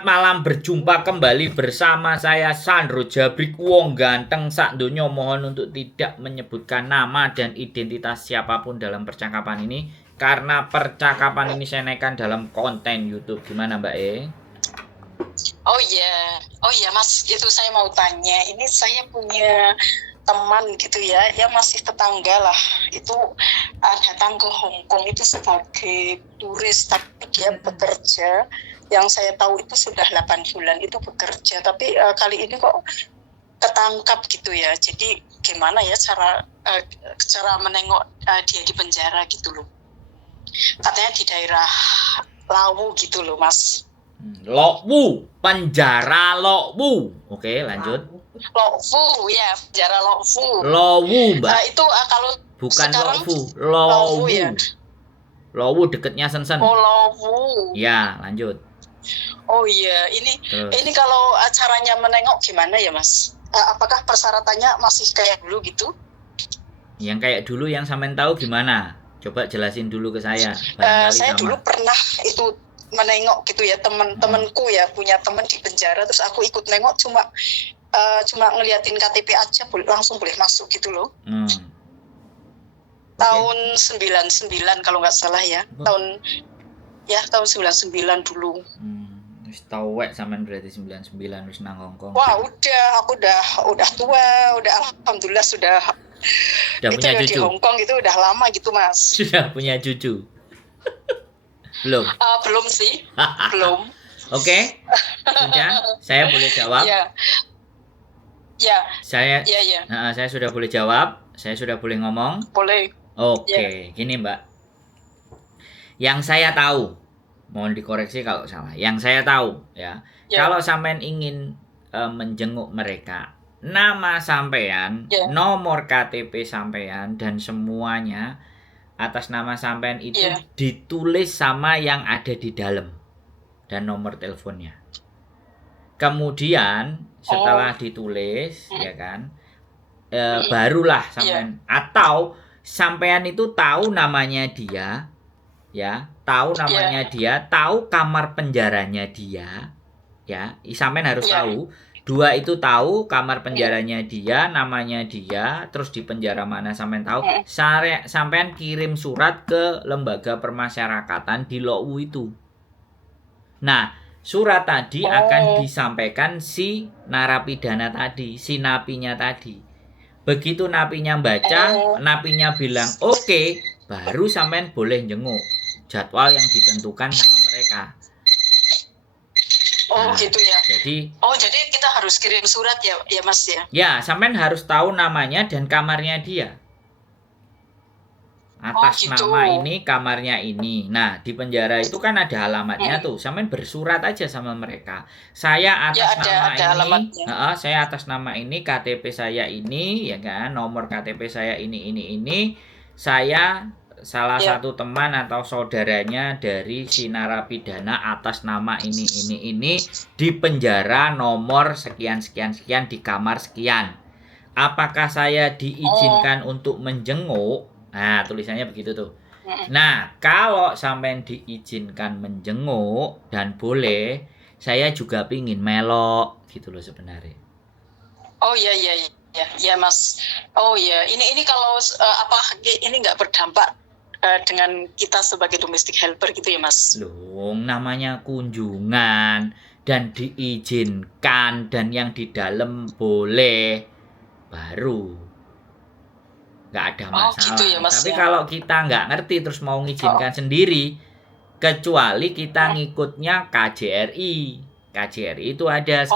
Malam berjumpa kembali bersama saya Sandro Jabrik Wong Ganteng sak donya. Mohon untuk tidak menyebutkan nama dan identitas siapapun dalam percakapan ini karena percakapan ini saya naikkan dalam konten YouTube. Gimana Mbak E? Oh iya Mas, itu saya mau tanya. Ini saya punya teman gitu ya, yang masih tetangga lah. Itu datang ke Hong Kong itu sebagai turis, tapi dia bekerja. Yang saya tahu itu sudah 8 bulan itu bekerja, tapi kali ini kok ketangkap gitu ya. Jadi gimana ya cara menengok dia di penjara gitu loh. Katanya di daerah Lawu gitu loh Mas. Lokwu, penjara Lokwu. Oke, lanjut. Lokwu ya, penjara Lokwu. Lowu, Mbak. Itu kalau bukan sekarang Lokwu, Lowu. ya. Lowu deketnya Shenzhen. Oh, Lowu. Ya, lanjut. Oh iya, ini kalau caranya menengok gimana ya Mas? Apakah persyaratannya masih kayak dulu gitu? Yang kayak dulu yang sampean tahu gimana? Coba jelasin dulu ke saya. Saya dulu pernah itu menengok gitu ya, temen-temenku ya, punya temen di penjara, terus aku ikut nengok, cuma ngeliatin KTP aja langsung boleh masuk gitu loh. Tahun 99 kalau nggak salah ya. Tahun 99 dulu. Wis tau wek sampean berarti 99 wis nang Hongkong. Wah, aku udah tua, udah alhamdulillah sudah punya cucu. Di Hongkong itu udah lama gitu, Mas. Sudah punya cucu. Belum? Belum sih. Belum. Oke. Sudah, saya boleh jawab? Ya. Saya sudah boleh jawab? Saya sudah boleh ngomong? Boleh. Oke, gini Mbak. Yang saya tahu, mohon dikoreksi kalau salah. Yang saya tahu ya, kalau sampean ingin menjenguk mereka, nama sampean, nomor KTP sampean dan semuanya atas nama sampean itu ditulis sama yang ada di dalam dan nomor teleponnya. Kemudian setelah ditulis ya kan, barulah sampean atau sampean itu tahu namanya dia, ya, tahu namanya dia, tahu kamar penjaranya dia, ya, sampean harus tahu. Dua itu tahu kamar penjaranya dia, namanya dia, terus di penjara mana sampean tahu. Sampean kirim surat ke lembaga permasyarakatan di Lokwu itu. Nah, surat tadi akan disampaikan si narapidana tadi, si napinya tadi. Begitu napinya baca, napinya bilang oke, baru sampean boleh jenguk. Jadwal yang ditentukan sama mereka. Gitu ya. Jadi kita harus kirim surat ya Mas ya. Ya, sampean harus tahu namanya dan kamarnya dia. Atas nama ini, kamarnya ini. Nah, di penjara itu kan ada alamatnya tuh. Sampean bersurat aja sama mereka. Saya atas nama ini, saya atas nama ini, KTP saya ini, ya kan? Nomor KTP saya ini. Saya salah satu teman atau saudaranya dari si narapidana atas nama ini di penjara nomor sekian di kamar sekian. Apakah saya diizinkan untuk menjenguk? Nah, tulisannya begitu tuh. Nah, kalau sampean diizinkan menjenguk dan boleh, saya juga pingin melok gitu loh sebenarnya. Oh iya ya Mas. Oh iya, ini kalau ini nggak berdampak dengan kita sebagai domestic helper gitu ya Mas? Loh, namanya kunjungan dan diizinkan dan yang di dalam boleh, baru nggak ada masalah. Gitu ya, Mas, tapi kalau kita nggak ngerti terus mau ngizinkan sendiri, kecuali kita ngikutnya KJRI. KJRI itu ada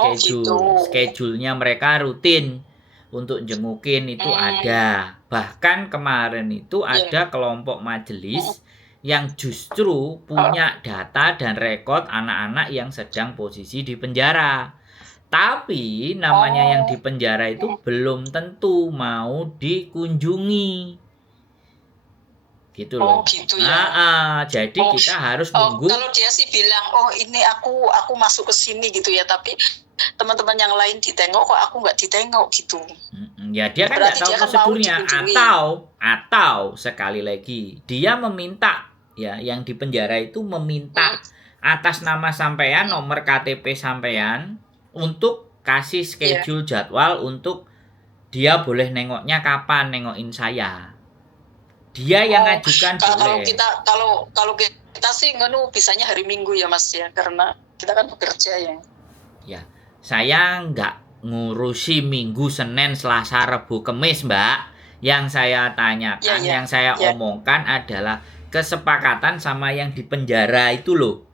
schedule-nya mereka rutin untuk jengukin itu ada. Bahkan kemarin itu ada kelompok majelis yang justru punya data dan rekod anak-anak yang sedang posisi di penjara. Tapi namanya yang di penjara itu belum tentu mau dikunjungi. Gitu loh. Gitu ya. Jadi kita harus nunggu. Kalau dia sih bilang, ini aku masuk ke sini gitu ya, tapi teman-teman yang lain ditengok kok aku nggak ditengok gitu. Ya dia kan nggak tahu prosedurnya, atau sekali lagi dia meminta, ya, yang di penjara itu meminta atas nama sampean, nomor KTP sampean, untuk kasih schedule jadwal untuk dia boleh nengoknya kapan, nengokin saya. Dia yang ngajukan kalau boleh. kalau kita sih bisanya hari Minggu ya Mas ya, karena kita kan bekerja ya. Ya, saya nggak ngurusi Minggu, Senin, Selasa, Rabu, Kamis, Mbak. Yang saya tanyakan, yang saya omongkan adalah kesepakatan sama yang di penjara itu loh.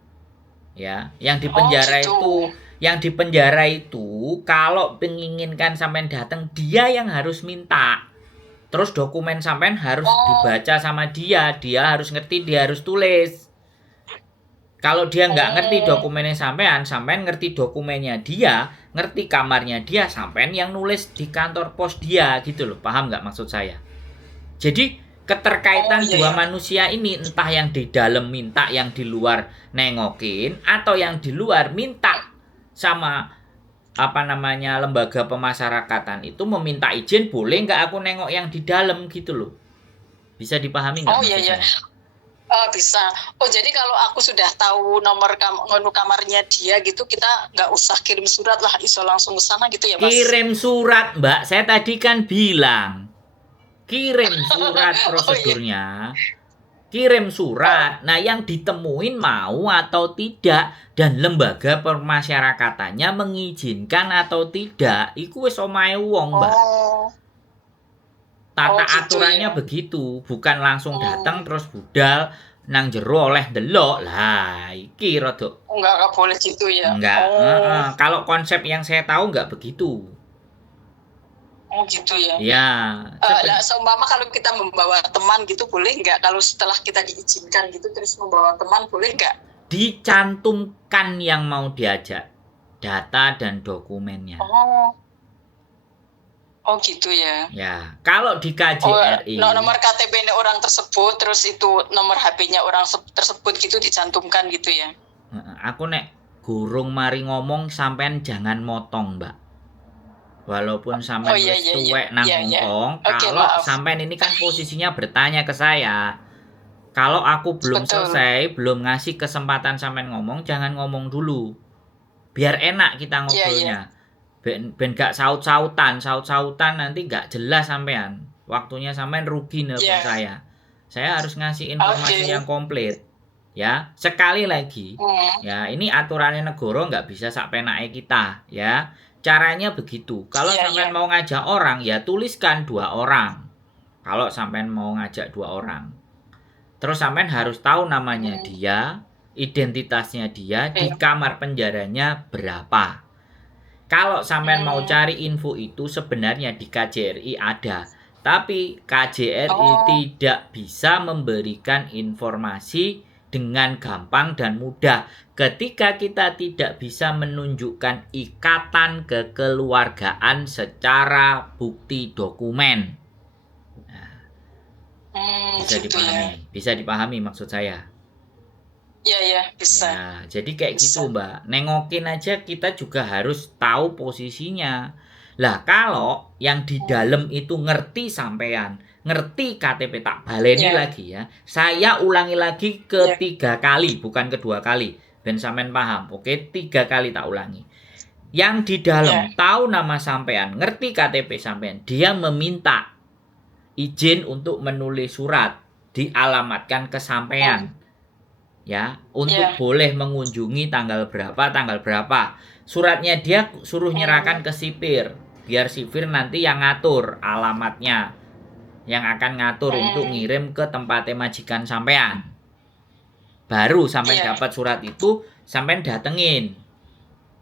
Ya, yang di penjara gitu. yang di penjara itu kalau menginginkan sampean datang, dia yang harus minta. Terus dokumen sampean harus dibaca sama dia harus ngerti, dia harus tulis. Kalau dia nggak ngerti dokumennya sampean ngerti dokumennya dia, ngerti kamarnya dia, sampean yang nulis di kantor pos dia gitu loh. Paham nggak maksud saya? Jadi keterkaitan dua manusia ini, entah yang di dalam minta, yang di luar nengokin, atau yang di luar minta sama lembaga pemasyarakatan itu meminta izin, boleh nggak aku nengok yang di dalam gitu loh. Bisa dipahami nggak maksud saya? Bisa. Jadi kalau aku sudah tahu nomor kamarnya dia gitu, kita nggak usah kirim surat lah, iso langsung ke sana gitu ya Mas? Kirim surat Mbak, saya tadi kan bilang kirim surat prosedurnya. Kirim surat. Nah, yang ditemuin mau atau tidak, dan lembaga permasyarakatannya mengizinkan atau tidak, iku wis omahe wong, Mbak. Tata aturannya begitu, bukan langsung datang terus budal nang jero oleh delok. Lah, iki rada enggak boleh gitu ya. Enggak, kalau konsep yang saya tahu enggak begitu. Gitu ya. Ya. Seumpama kalau kita membawa teman gitu boleh nggak? Kalau setelah kita diizinkan gitu terus membawa teman boleh nggak? Dicantumkan yang mau diajak, data dan dokumennya. Gitu ya. Ya, kalau di KJRI nomor KTP orang tersebut, terus itu nomor HP-nya orang tersebut gitu dicantumkan gitu ya. Aku nek gurung mari ngomong, sampean jangan motong, Mbak. Walaupun sampean tuwek nang ngomong, kalau sampean ini kan posisinya bertanya ke saya. Kalau aku belum selesai, belum ngasih kesempatan sampean ngomong, jangan ngomong dulu. Biar enak kita ngobrolnya. Ben gak saut-sautan nanti gak jelas sampean. Waktunya sampean rugi nelpon saya. Saya harus ngasih informasi yang komplit. Ya, sekali lagi. Ya, ini aturannya negara nggak bisa sak penake kita, ya. Caranya begitu. Kalau sampean mau ngajak orang, ya tuliskan 2 orang. Kalau sampean mau ngajak 2 orang. Terus sampean harus tahu namanya dia, identitasnya dia, di kamar penjaranya berapa. Kalau sampean mau cari info itu sebenarnya di KJRI ada. Tapi KJRI tidak bisa memberikan informasi dengan gampang dan mudah ketika kita tidak bisa menunjukkan ikatan kekeluargaan secara bukti dokumen. Nah, bisa dipahami maksud saya. Iya, bisa. Ya, jadi kayak gitu, Mbak. Nengokin aja kita juga harus tahu posisinya. Lah, kalau yang di dalam itu ngerti sampean, ngerti KTP, tak baleni lagi ya. Saya ulangi lagi ketiga kali, bukan kedua kali. Ben sampean paham. Oke, 3 kali tak ulangi. Yang di dalam tahu nama sampean, ngerti KTP sampean, dia meminta izin untuk menulis surat, dialamatkan ke sampean. Ya, untuk boleh mengunjungi tanggal berapa. Suratnya dia suruh nyerahkan ke sipir, biar sipir nanti yang ngatur alamatnya, yang akan ngatur untuk ngirim ke tempatnya majikan sampean. Baru sampean dapat surat itu, sampean datengin.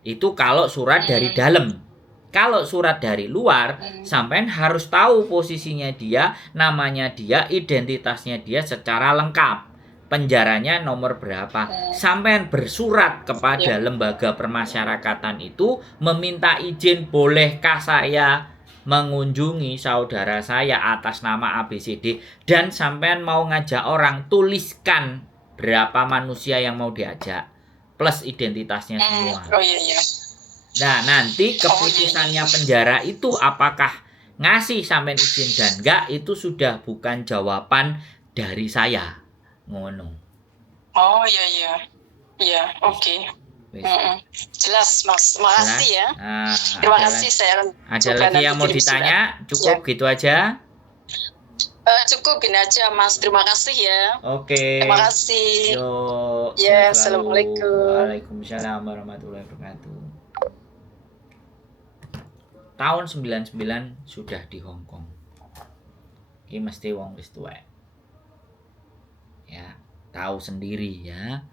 Itu kalau surat dari dalam. Kalau surat dari luar, sampean harus tahu posisinya dia, namanya dia, identitasnya dia secara lengkap. Penjaranya nomor berapa. Sampean bersurat kepada lembaga permasyarakatan itu, meminta izin, bolehkah saya mengunjungi saudara saya atas nama ABCD, dan sampean mau ngajak orang, tuliskan berapa manusia yang mau diajak plus identitasnya semua. Nah, nanti keputusannya penjara itu apakah ngasih sampean izin dan enggak, itu sudah bukan jawaban dari saya. Ngono. Iya, oke. Wis. Jelas, Mas. Makasih Jelas? ya. Nah, Terima ada, kasih, saya akan ada coba lagi nanti yang mau kirim surat. ditanya? Cukup gitu aja? Cukup gini aja, Mas. Terima kasih ya. Oke. Terima kasih. Yuk, Ya, sehat selalu. Assalamualaikum. Waalaikumsalam warahmatullahi wabarakatuh. Tahun 99 sudah di Hong Kong. Ini mesti wong wis tuwek. Ya, tahu sendiri ya.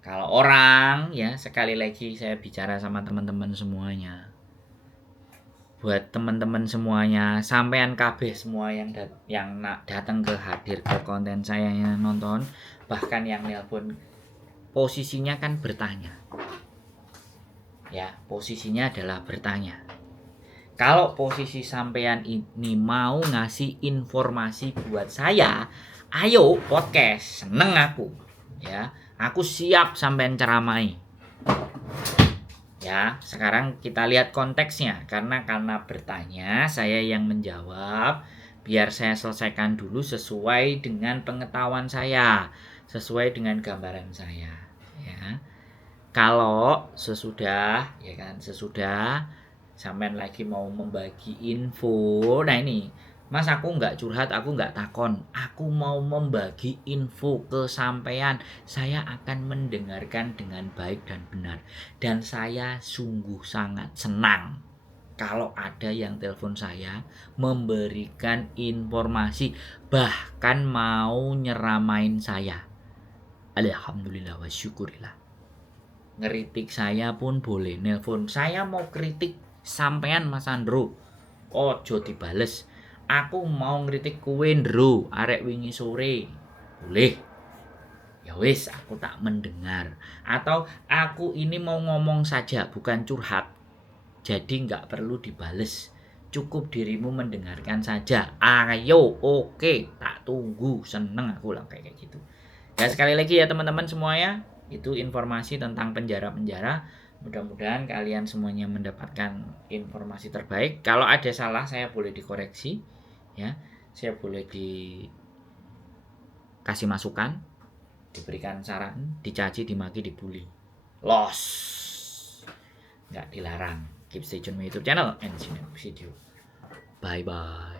Kalau orang ya, sekali lagi saya bicara sama teman-teman semuanya. Buat teman-teman semuanya, sampean kabeh semua yang datang ke hadir ke konten saya yang nonton, bahkan yang nelpon, posisinya kan bertanya. Ya, posisinya adalah bertanya. Kalau posisi sampean ini mau ngasih informasi buat saya, ayo podcast, seneng aku. Ya, aku siap sampean ceramai. Ya, sekarang kita lihat konteksnya. Karena bertanya, saya yang menjawab. Biar saya selesaikan dulu sesuai dengan pengetahuan saya, sesuai dengan gambaran saya. Ya, kalau sesudah, ya kan, sesudah sampean lagi mau membagi info, nah ini, Mas, aku nggak curhat, aku nggak takon, aku mau membagi info ke sampean, saya akan mendengarkan dengan baik dan benar, dan saya sungguh sangat senang kalau ada yang telepon saya memberikan informasi, bahkan mau nyeramain saya. Alhamdulillah wa syukurillah. Ngeritik saya pun boleh, nelpon saya mau kritik sampean Mas Andro, ojo dibales. Aku mau ngritik kuwe ndro arek wingi sore, boleh. Ya wis, aku tak mendengar. Atau aku ini mau ngomong saja, bukan curhat, jadi nggak perlu dibales, cukup dirimu mendengarkan saja. Ayo, oke, tak tunggu, seneng aku lah kayak gitu. Ya, sekali lagi ya teman-teman semuanya, itu informasi tentang penjara-penjara. Mudah-mudahan kalian semuanya mendapatkan informasi terbaik. Kalau ada salah saya boleh dikoreksi, ya. Saya boleh dikasih masukan, diberikan saran, dicaci, dimaki, dibully. Los. Nggak dilarang. Keep stay tune my YouTube channel and see you next video. Bye bye.